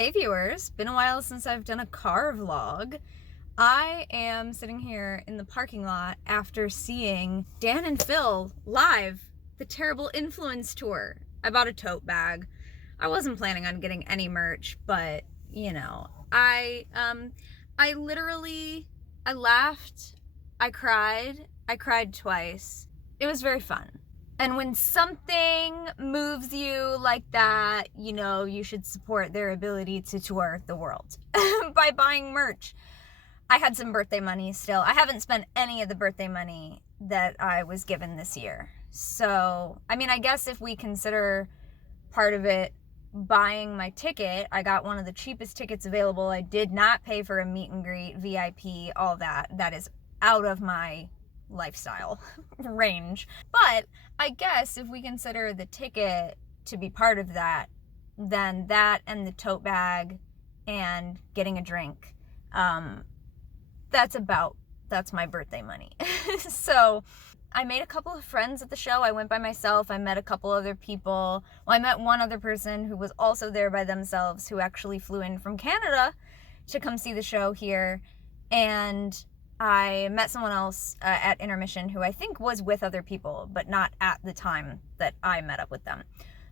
Hey viewers, been a while since I've done a car vlog. I am sitting here in the parking lot after seeing Dan and Phil live, the Terrible Influence tour. I bought a tote bag. I wasn't planning on getting any merch, but you know, I laughed, I cried twice. It was very fun. And when something moves you like that, you know, you should support their ability to tour the world by buying merch. I had some birthday money still. I haven't spent any of the birthday money that I was given this year. So, I mean, I guess if we consider part of it buying my ticket, I got one of the cheapest tickets available. I did not pay for a meet and greet, VIP, all that. That is out of my lifestyle range. But I guess if we consider the ticket to be part of that, then that and the tote bag and getting a drink, that's my birthday money. So I made a couple of friends at the show. I went by myself. I met a couple other people. Well, I met one other person who was also there by themselves, who actually flew in from Canada to come see the show here. And I met someone else at intermission who I think was with other people, but not at the time that I met up with them.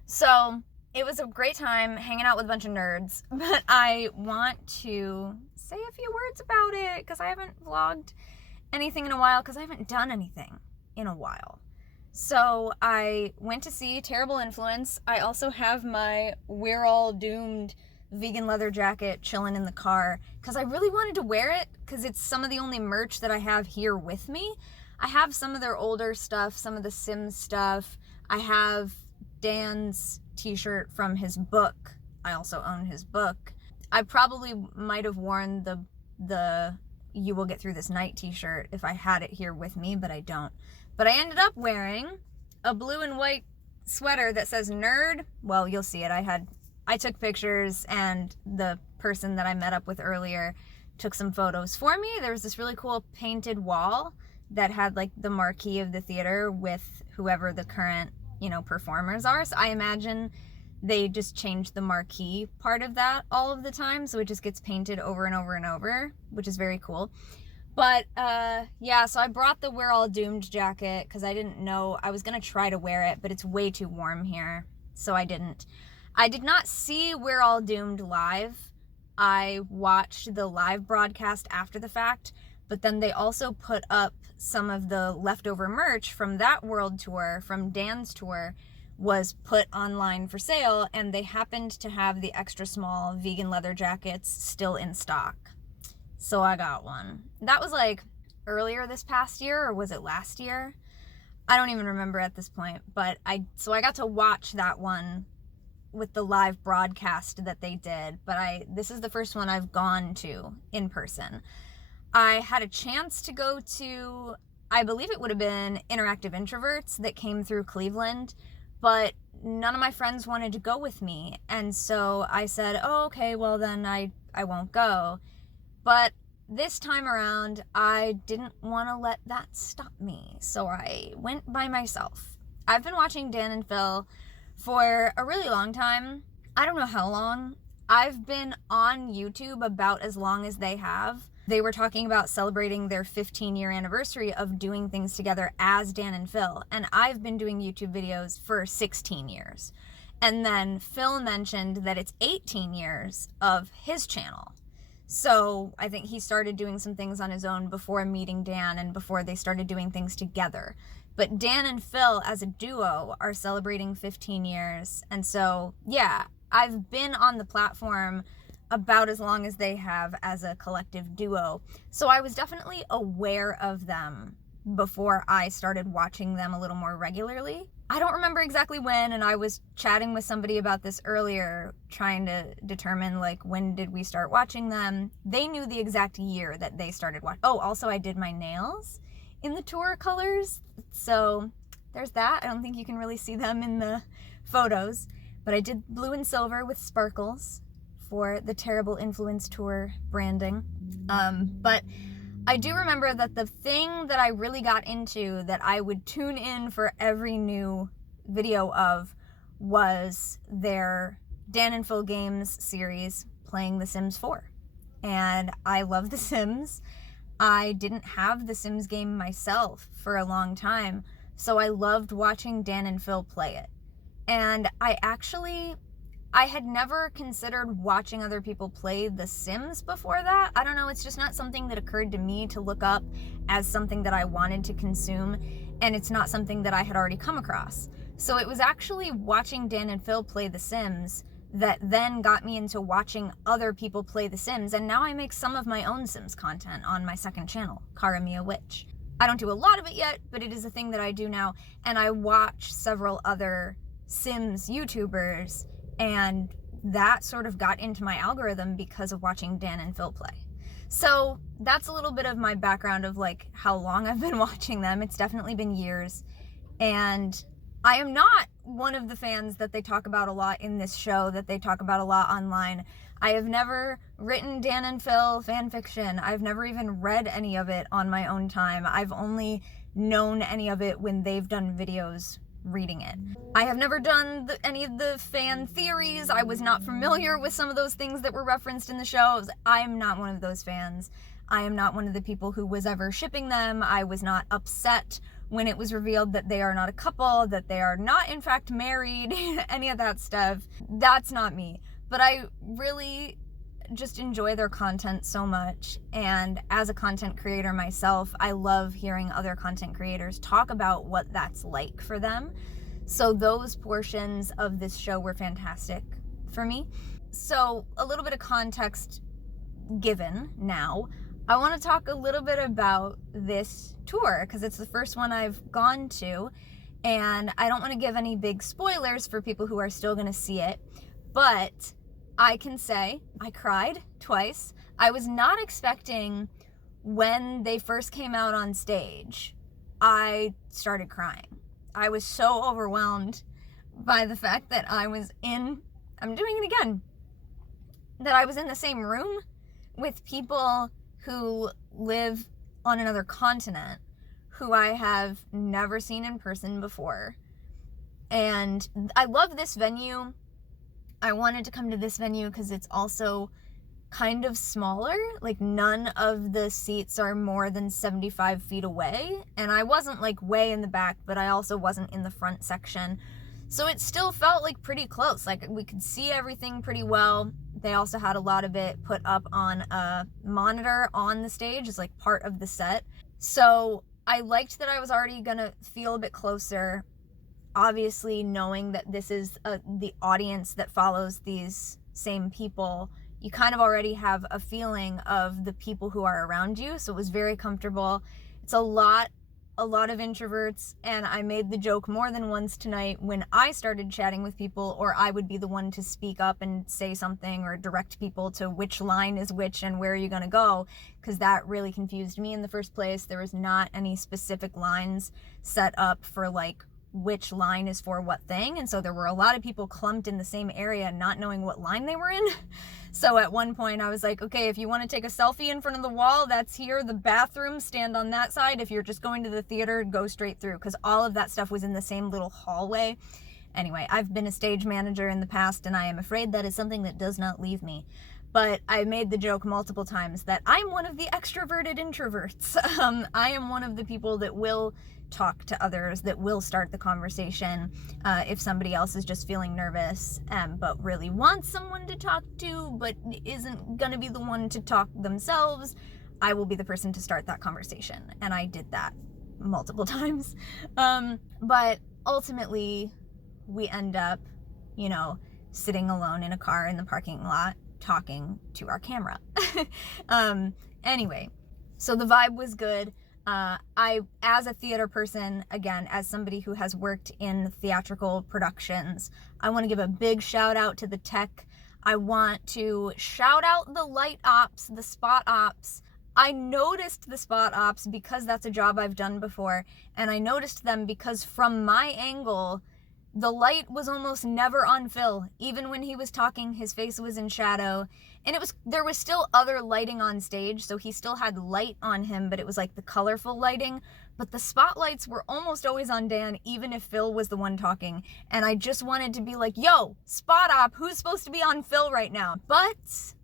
So it was a great time hanging out with a bunch of nerds, but I want to say a few words about it because I haven't vlogged anything in a while, because I haven't done anything in a while. So I went to see Terrible Influence. I also have my We're All Doomed vegan leather jacket chilling in the car because I really wanted to wear it because it's some of the only merch that I have here with me. I have some of their older stuff, some of the Sims stuff. I have Dan's t-shirt from his book. I also own his book. I probably might have worn the You Will Get Through This Night t-shirt if I had it here with me, but I don't. But I ended up wearing a blue and white sweater that says nerd. Well, you'll see it. I took pictures, and the person that I met up with earlier took some photos for me. There was this really cool painted wall that had like the marquee of the theater with whoever the current, performers are. So I imagine they just change the marquee part of that all of the time. So it just gets painted over and over and over, which is very cool. But yeah, so I brought the We're All Doomed jacket because I didn't know, I was going to try to wear it, but it's way too warm here. So I didn't. I did not see We're All Doomed live. I watched the live broadcast after the fact, but then they also put up some of the leftover merch from that world tour, from Dan's tour, was put online for sale, and they happened to have the extra small vegan leather jackets still in stock. So I got one. That was like earlier this past year, or was it last year? I don't even remember at this point, but I got to watch that one with the live broadcast that they did, but this is the first one I've gone to in person. I had a chance to go to, I believe it would have been Interactive Introverts that came through Cleveland, but none of my friends wanted to go with me, and so I said, oh, okay, well then I won't go. But this time around, I didn't want to let that stop me, so I went by myself. I've been watching Dan and Phil for a really long time. I don't know how long. I've been on YouTube about as long as they have. They were talking about celebrating their 15-year anniversary of doing things together as Dan and Phil, and I've been doing YouTube videos for 16 years. And then Phil mentioned that it's 18 years of his channel. So I think he started doing some things on his own before meeting Dan and before they started doing things together. But Dan and Phil as a duo are celebrating 15 years. And so, yeah, I've been on the platform about as long as they have as a collective duo. So I was definitely aware of them before I started watching them a little more regularly. I don't remember exactly when, and I was chatting with somebody about this earlier, trying to determine, like, when did we start watching them. They knew the exact year that they started watching. Oh, also I did my nails in the tour colors, so there's that. I don't think you can really see them in the photos, but I did blue and silver with sparkles for the Terrible Influence tour branding. But I do remember that the thing that I really got into, that I would tune in for every new video of, was their Dan and Phil Games series, playing The Sims 4. And I love The Sims. I didn't have the Sims game myself for a long time, so I loved watching Dan and Phil play it. And I had never considered watching other people play The Sims before that. I don't know, it's just not something that occurred to me to look up as something that I wanted to consume, and it's not something that I had already come across. So it was actually watching Dan and Phil play The Sims that then got me into watching other people play The Sims, and now I make some of my own Sims content on my second channel, Cara Witch. I don't do a lot of it yet, but it is a thing that I do now, and I watch several other Sims YouTubers, and that sort of got into my algorithm because of watching Dan and Phil play. So that's a little bit of my background of like how long I've been watching them. It's definitely been years, and I am not one of the fans that they talk about a lot in this show, that they talk about a lot online. I have never written Dan and Phil fan fiction. I've never even read any of it on my own time. I've only known any of it when they've done videos reading it. I have never done any of the fan theories. I was not familiar with some of those things that were referenced in the shows. I am not one of those fans. I am not one of the people who was ever shipping them. I was not upset when it was revealed that they are not a couple, that they are not in fact married, any of that stuff. That's not me. But I really just enjoy their content so much, and as a content creator myself, I love hearing other content creators talk about what that's like for them. So those portions of this show were fantastic for me. So a little bit of context given now, I want to talk a little bit about this tour because it's the first one I've gone to, and I don't want to give any big spoilers for people who are still going to see it, but I can say I cried twice. I was not expecting, when they first came out on stage, I started crying. I was so overwhelmed by the fact that I'm doing it again, that I was in the same room with people who live on another continent, who I have never seen in person before. And I love this venue. I wanted to come to this venue because it's also kind of smaller. Like, none of the seats are more than 75 feet away. And I wasn't like way in the back, but I also wasn't in the front section. So it still felt like pretty close. Like, we could see everything pretty well. They also had a lot of it put up on a monitor on the stage as like part of the set. So I liked that I was already gonna feel a bit closer. Obviously, knowing that this is the audience that follows these same people, you kind of already have a feeling of the people who are around you, so it was very comfortable. It's a lot of introverts, and I made the joke more than once tonight when I started chatting with people, or I would be the one to speak up and say something or direct people to which line is which and where are you gonna go, because that really confused me in the first place. There was not any specific lines set up for like which line is for what thing, and so there were a lot of people clumped in the same area not knowing what line they were in. So at one point I was like, okay, if you want to take a selfie in front of the wall, that's here. The bathroom, stand on that side. If you're just going to the theater, go straight through, because all of that stuff was in the same little hallway. Anyway, I've been a stage manager in the past, and I am afraid that is something that does not leave me. But I made the joke multiple times that I'm one of the extroverted introverts. I am one of the people that will talk to others, that will start the conversation if somebody else is just feeling nervous, but really wants someone to talk to, but isn't gonna be the one to talk themselves. I will be the person to start that conversation, and I did that multiple times. But ultimately, we end up, sitting alone in a car in the parking lot, talking to our camera. Anyway, so the vibe was good. I, as a theater person, again, as somebody who has worked in theatrical productions, I want to give a big shout out to the tech. I want to shout out the light ops, the spot ops. I noticed the spot ops because that's a job I've done before, and I noticed them because from my angle, The light was almost never on Phil. Even when he was talking, his face was in shadow. And there was still other lighting on stage, so he still had light on him, but it was like the colorful lighting. But the spotlights were almost always on Dan, even if Phil was the one talking. And I just wanted to be like, yo, spot op, who's supposed to be on Phil right now? But,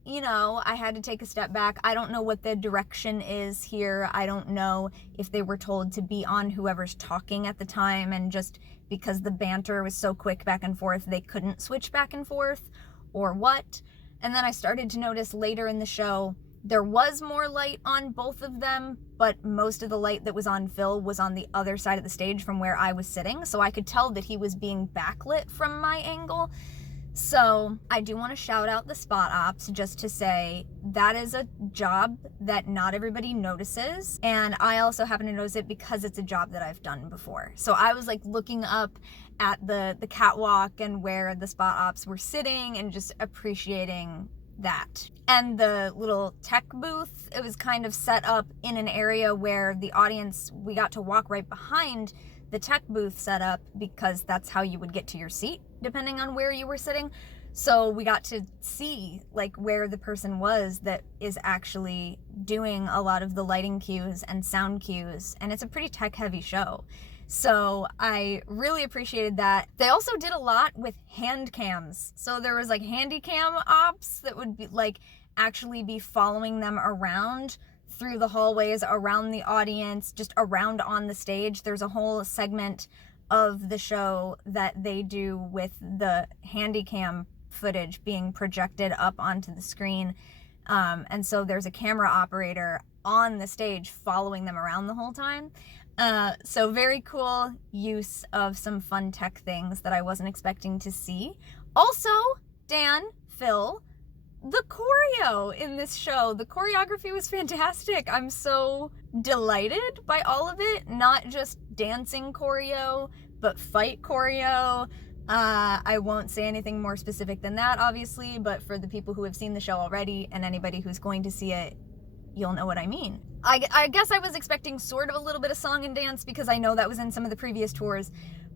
you know, I had to take a step back. I don't know what the direction is here. I don't know if they were told to be on whoever's talking at the time, and just because the banter was so quick back and forth, they couldn't switch back and forth, or what. And then I started to notice later in the show, there was more light on both of them, but most of the light that was on Phil was on the other side of the stage from where I was sitting, so I could tell that he was being backlit from my angle. So I do want to shout out the spot ops, just to say that is a job that not everybody notices, and I also happen to notice it because it's a job that I've done before. So I was like looking up at the catwalk and where the spot ops were sitting and just appreciating that. And the little tech booth, it was kind of set up in an area where the audience, we got to walk right behind the tech booth setup, because that's how you would get to your seat depending on where you were sitting. So we got to see like where the person was that is actually doing a lot of the lighting cues and sound cues, and it's a pretty tech heavy show. So I really appreciated that. They also did a lot with hand cams. So there was like handy cam ops that would be like actually be following them around through the hallways, around the audience, just around on the stage. There's a whole segment of the show that they do with the handy cam footage being projected up onto the screen. And so there's a camera operator on the stage following them around the whole time. So very cool use of some fun tech things that I wasn't expecting to see. Also, Dan, Phil, the choreo in this show, the choreography was fantastic. I'm so delighted by all of it. Not just dancing choreo, but fight choreo. I won't say anything more specific than that, obviously, but for the people who have seen the show already and anybody who's going to see it, you'll know what I mean. I guess I was expecting sort of a little bit of song and dance because I know that was in some of the previous tours,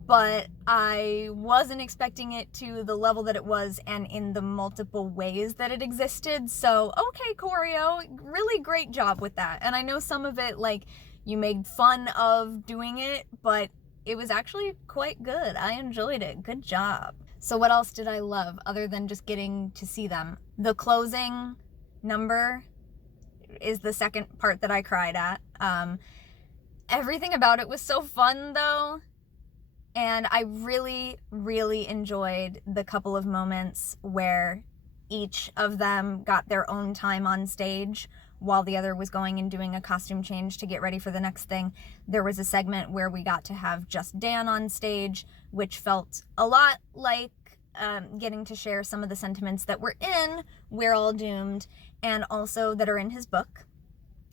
but I wasn't expecting it to the level that it was and in the multiple ways that it existed. So, okay, choreo, really great job with that. And I know some of it, like, you made fun of doing it, but it was actually quite good. I enjoyed it. Good job. So what else did I love other than just getting to see them? The closing number is the second part that I cried at. Everything about it was so fun though. And I really, really enjoyed the couple of moments where each of them got their own time on stage while the other was going and doing a costume change to get ready for the next thing. There was a segment where we got to have just Dan on stage, which felt a lot like getting to share some of the sentiments that were in We're All Doomed, and also that are in his book,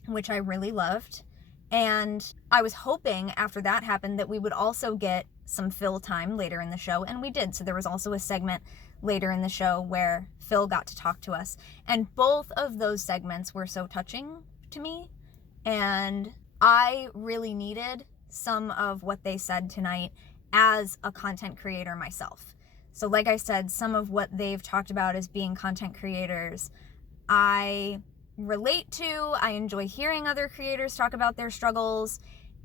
which I really loved. And I was hoping after that happened that we would also get some Phil time later in the show, and we did. So there was also a segment later in the show where Phil got to talk to us, and both of those segments were so touching to me, and I really needed some of what they said tonight as a content creator myself. So like I said, some of what they've talked about as being content creators, I relate to. I enjoy hearing other creators talk about their struggles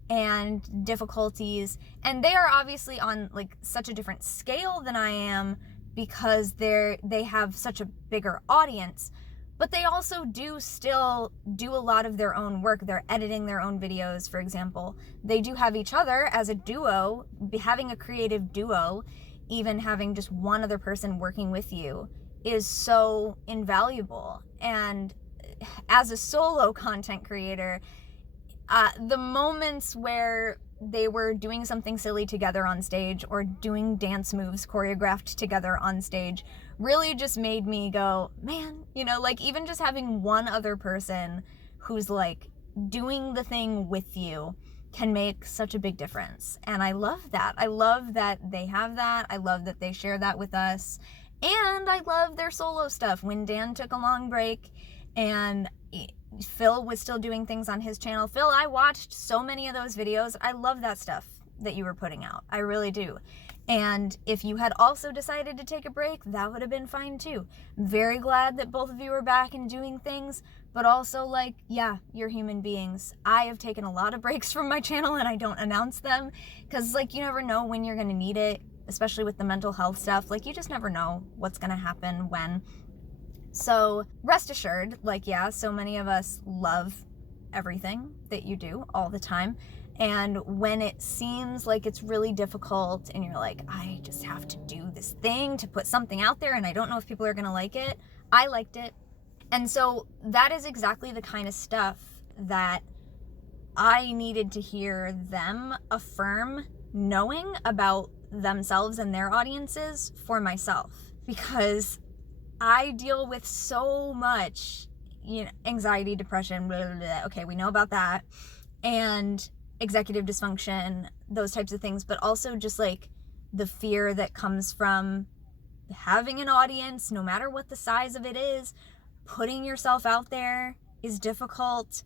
and difficulties, and they are obviously on like such a different scale than I am because they have such a bigger audience, but they also still do a lot of their own work. They're editing their own videos, for example. They do have each other as a duo. Having a creative duo, even having just one other person working with you, is so invaluable. And as a solo content creator, the moments where they were doing something silly together on stage or doing dance moves choreographed together on stage really just made me go, man, you know, like even just having one other person who's like doing the thing with you can make such a big difference. And I love that. I love that they have that. I love that they share that with us. And I love their solo stuff. When Dan took a long break and Phil was still doing things on his channel. Phil, I watched so many of those videos. I love that stuff that you were putting out. I really do. And if you had also decided to take a break, that would have been fine too. Very glad that both of you are back and doing things, but also like, yeah, you're human beings. I have taken a lot of breaks from my channel and I don't announce them because like you never know when you're gonna need it, especially with the mental health stuff. Like you just never know what's gonna happen when. So rest assured, like, yeah, so many of us love everything that you do all the time. And when it seems like it's really difficult and you're like, I just have to do this thing to put something out there and I don't know if people are gonna like it, I liked it. And so that is exactly the kind of stuff that I needed to hear them affirm knowing about themselves and their audiences for myself. Because I deal with so much, anxiety, depression, blah, blah, blah. Okay, we know about that. And executive dysfunction, those types of things, but also just like the fear that comes from having an audience, no matter what the size of it is, putting yourself out there is difficult.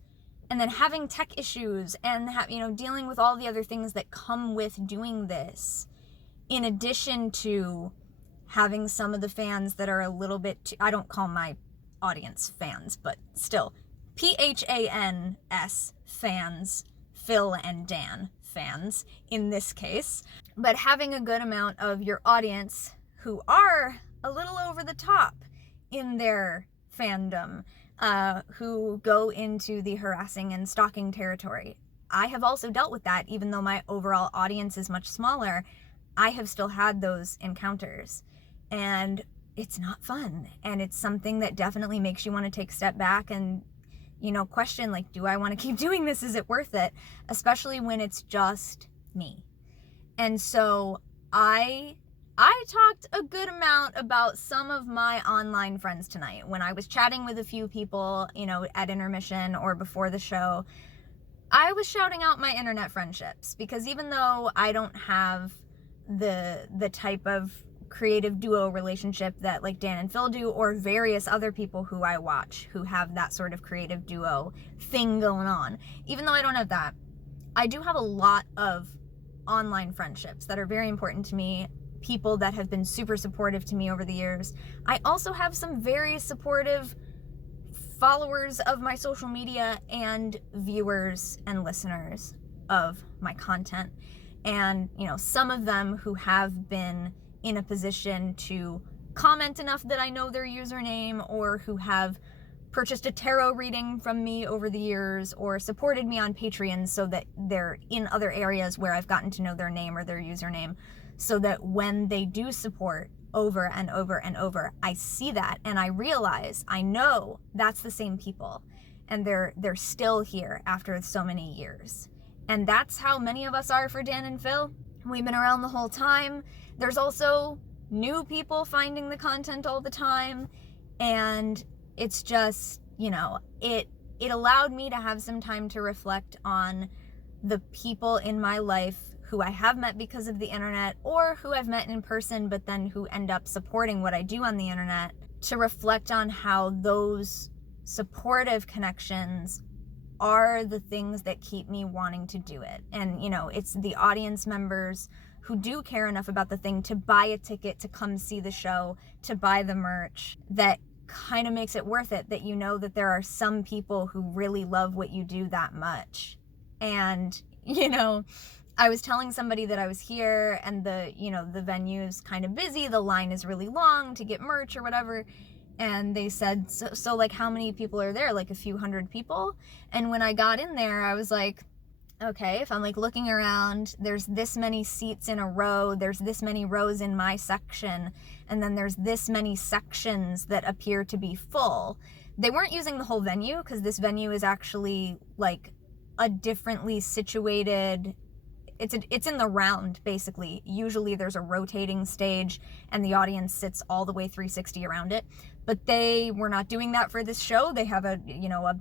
And then having tech issues and dealing with all the other things that come with doing this, in addition to having some of the fans that are a little bit I don't call my audience fans, but still, PHANS fans, Phil and Dan fans in this case, but having a good amount of your audience who are a little over the top in their fandom, who go into the harassing and stalking territory. I have also dealt with that, even though my overall audience is much smaller. I have still had those encounters, and it's not fun, and it's something that definitely makes you want to take a step back and question, like, do I want to keep doing this? Is it worth it? Especially when it's just me. And so I talked a good amount about some of my online friends tonight. When I was chatting with a few people, at intermission or before the show, I was shouting out my internet friendships, because even though I don't have the type of creative duo relationship that like Dan and Phil do, or various other people who I watch who have that sort of creative duo thing going on, even though I don't have that, I do have a lot of online friendships that are very important to me, people that have been super supportive to me over the years. I also have some very supportive followers of my social media and viewers and listeners of my content. And, some of them who have been in a position to comment enough that I know their username, or who have purchased a tarot reading from me over the years, or supported me on Patreon so that they're in other areas where I've gotten to know their name or their username, so that when they do support over and over and over, I see that and I realize, I know that's the same people, and they're still here after so many years. And that's how many of us are for Dan and Phil. We've been around the whole time. There's also new people finding the content all the time, and it's just, it allowed me to have some time to reflect on the people in my life who I have met because of the internet, or who I've met in person but then who end up supporting what I do on the internet, to reflect on how those supportive connections are the things that keep me wanting to do it. And it's the audience members who do care enough about the thing to buy a ticket to come see the show, to buy the merch, that kind of makes it worth it, that that there are some people who really love what you do that much. And I was telling somebody that I was here, and the venue's kind of busy, the line is really long to get merch or whatever. And they said, so like, how many people are there? Like a few hundred people? And when I got in there, I was like, okay, if I'm like looking around, there's this many seats in a row, there's this many rows in my section, and then there's this many sections that appear to be full. They weren't using the whole venue, because this venue is actually like a differently situated, it's in the round, basically. Usually there's a rotating stage and the audience sits all the way 360 around it, but they were not doing that for this show. They have a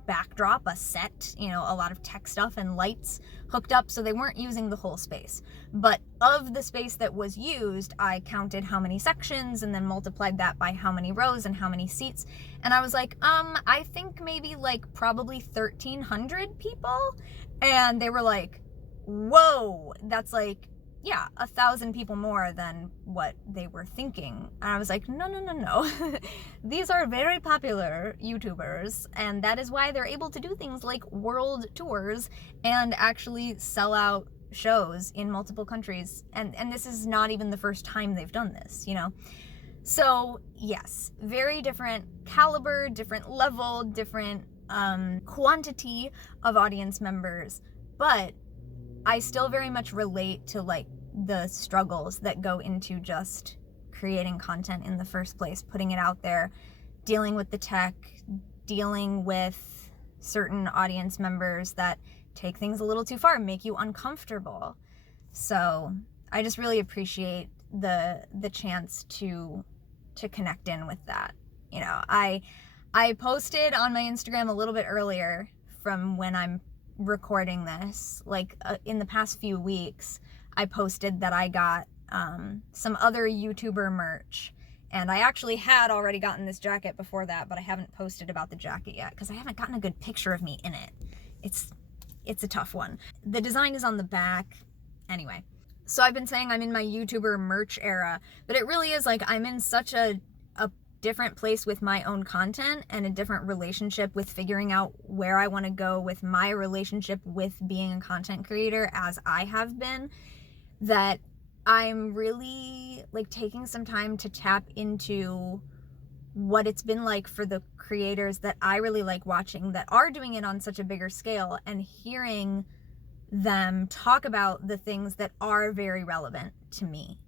backdrop, a set, a lot of tech stuff and lights hooked up, so they weren't using the whole space. But of the space that was used, I counted how many sections and then multiplied that by how many rows and how many seats, and I was like, I think maybe like probably 1,300 people. And they were like, whoa, that's like, yeah, 1,000 people more than what they were thinking. And I was like, no. These are very popular YouTubers, and that is why they're able to do things like world tours and actually sell out shows in multiple countries. And this is not even the first time they've done this, you know? So yes, very different caliber, different level, different quantity of audience members, but I still very much relate to like the struggles that go into just creating content in the first place, putting it out there, dealing with the tech, dealing with certain audience members that take things a little too far, make you uncomfortable. So I just really appreciate the chance to connect in with that. You know, I posted on my Instagram a little bit earlier from when I'm recording this, like in the past few weeks, I posted that I got some other YouTuber merch, and I actually had already gotten this jacket before that, but I haven't posted about the jacket yet because I haven't gotten a good picture of me in it. It's a tough one. The design is on the back. Anyway, so I've been saying I'm in my YouTuber merch era, but it really is like I'm in such a different place with my own content and a different relationship with figuring out where I want to go with my relationship with being a content creator as I have been, that I'm really like taking some time to tap into what it's been like for the creators that I really like watching that are doing it on such a bigger scale, and hearing them talk about the things that are very relevant to me.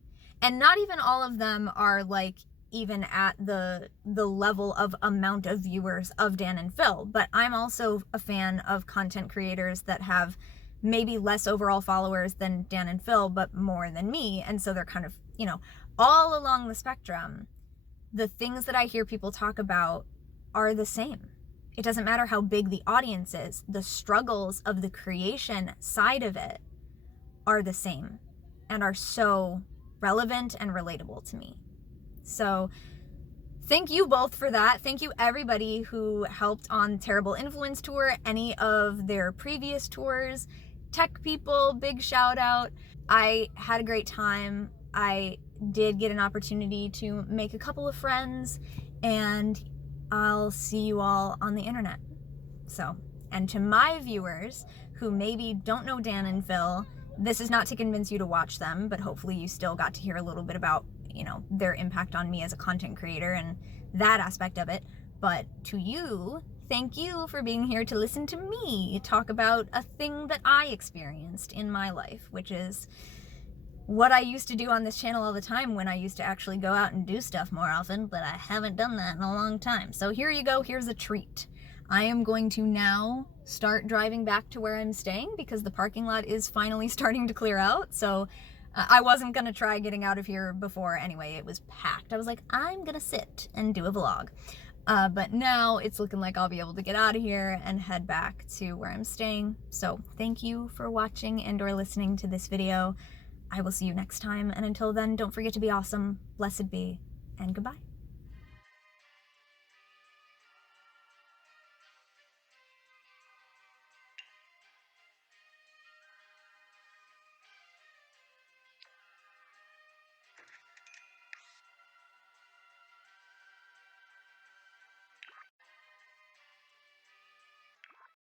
And not even all of them are like even at the level of amount of viewers of Dan and Phil, but I'm also a fan of content creators that have maybe less overall followers than Dan and Phil, but more than me. And so they're kind of, you know, all along the spectrum. The things that I hear people talk about are the same. It doesn't matter how big the audience is. The struggles of the creation side of it are the same and are so relevant and relatable to me. So thank you both for that. Thank you everybody who helped on Terrible Influence Tour, any of their previous tours. Tech people, big shout out. I had a great time. I did get an opportunity to make a couple of friends, and I'll see you all on the internet. So, and to my viewers who maybe don't know Dan and Phil, this is not to convince you to watch them, but hopefully you still got to hear a little bit about, you know, their impact on me as a content creator and that aspect of it. But to you, thank you for being here to listen to me talk about a thing that I experienced in my life, which is what I used to do on this channel all the time when I used to actually go out and do stuff more often, but I haven't done that in a long time. So here you go, here's a treat. I am going to now start driving back to where I'm staying because the parking lot is finally starting to clear out. So I wasn't gonna try getting out of here before anyway, it was packed. I was like, I'm gonna sit and do a vlog. But now it's looking like I'll be able to get out of here and head back to where I'm staying. So thank you for watching and or listening to this video. I will see you next time, and until then, don't forget to be awesome, blessed be, and goodbye.